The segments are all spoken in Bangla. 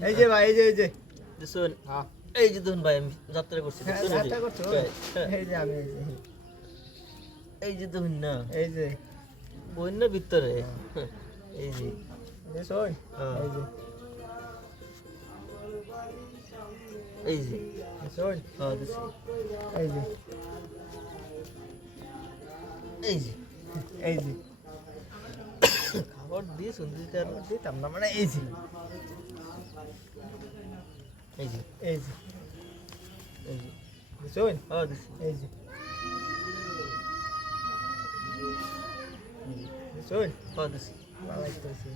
এই যে ভাই এই যে এই যে দেখুন হ্যাঁ এই যে দেখুন ভাই আমি যাত্রা করছি হ্যাঁ? যাত্রা করছ? হ্যাঁ, এই যে আমি এই যে এই যে দেখুন না এই যে বন্য ভিতরে এই যে এই হ্যাঁ। এই যে এই যে এই হ্যাঁ যে এই যে এই যে দিয়ে শুনতে দিতে আর দিতাম না মানে এই যে এই যে এই যে এই যে এই শোন হ্যাঁ দেখছি এই যে এই শোন হ্যাঁ দেখছি লাগাইতেছি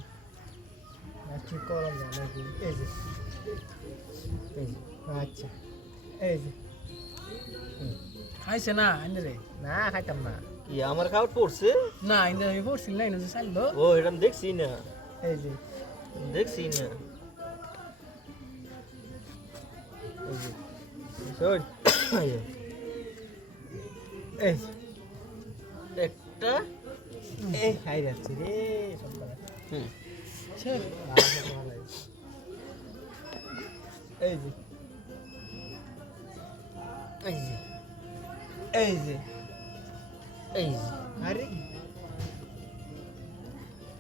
না ঠিক করলাম না নাকি এই যে এই যে আচ্ছা এই যে খাইছে না আইনে রে না খাইতাম না কি আমার খাবার পড়ছে? না আইনে আমি পড়ছিল না ইনো চাইলো ও এটা আমি দেখছি না। এই যে। দেখছি না। এই একটা। এই খাই যাচ্ছি রে হুম। এই যে। এই যে। এই যে। এই। যে আরে।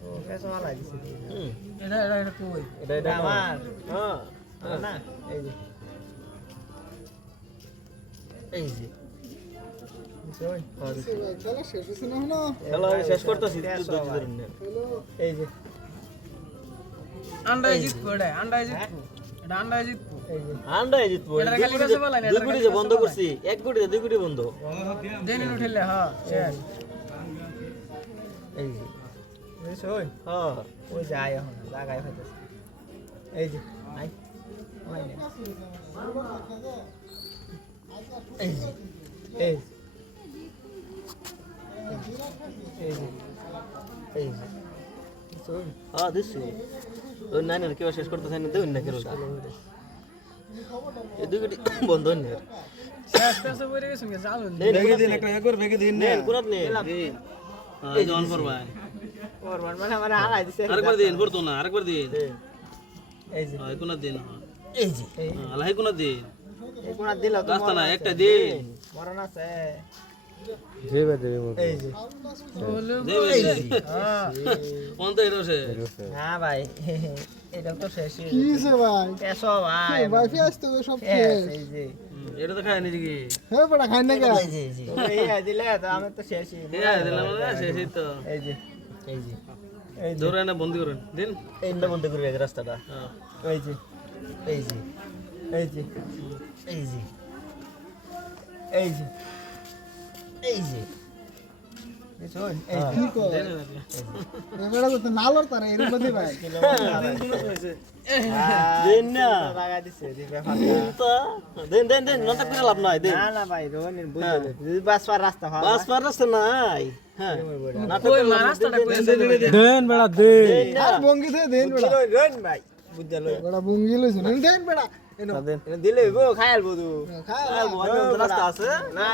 ও। কেসে মালা দিছে এটা এটা এটা কই এটা এটা আমার। হ্যাঁ। না। এই যে। এই যে। হ্যাঁ শেষ করতেছি এই যে। আন্ডায় জিতবো এটা আন্ডায় জিতবো। এটা জিতবো এই যে। আন্ডায় জিতবো। এটার দুই কোটি কাছে বলাই না, দুই এটার কোটি খালি যে কাছে বন্ধ। করছি এক কোটি দুই কোটি বন্ধ। দেন উঠেলে হ্যাঁ শেষ। এই যে। হ্যাঁ। ওই যে আয় এখন জায়গায় হইতেছে। এই যে আই এই যে এই এই যে এই যে। শোন হ্যাঁ দিচ্ছি ওই নাই না কেউ শেষ করতেছে না খেলাটা এই দুই কোটি বন্ধ হন দিন মানে আরেকবার পড়তো না আরেকবার দিন হয় কোনা কোনা দিল রাস্তা না একটা দিন মরণ আছে দেবে এই যে। বলে। দেবে হ্যাঁ। কোন তো এটা সে না ভাই এটা তো শেষ কি হয়েছে ভাই? কেসো ভাই। ভাই পেঁয়াজ তো সব শেষ, শেষ। এই যে। এটা তো খায় নিজে কি হ্যাঁ বেটা খাই না কে এই যে এই যে। দিলে তো আমি তো শেষই এই দিলাম না শেষই তো। এই যে এই যে। এই ধরে না বন্দি করেন। দিন। এই না বন্ধ করবে রাস্তাটা। হ্যাঁ। এই যে এই যে এই যে এই যে এই যে। এই যে। এই শোন এই যে কি কর দেন না কি। বেটা তো নালর তারে এর মধ্যে ভাই। দেন না। লাগা দিছে দিবে ফাঁকা তো। দেন দেন দেন নটা করে লাভ নাই দেন। না না ভাই রোহনের বুঝলে যদি বাস পার রাস্তা হয় রাস্তা নাই। হ্যাঁ। দিলে রাস্তা আছে। না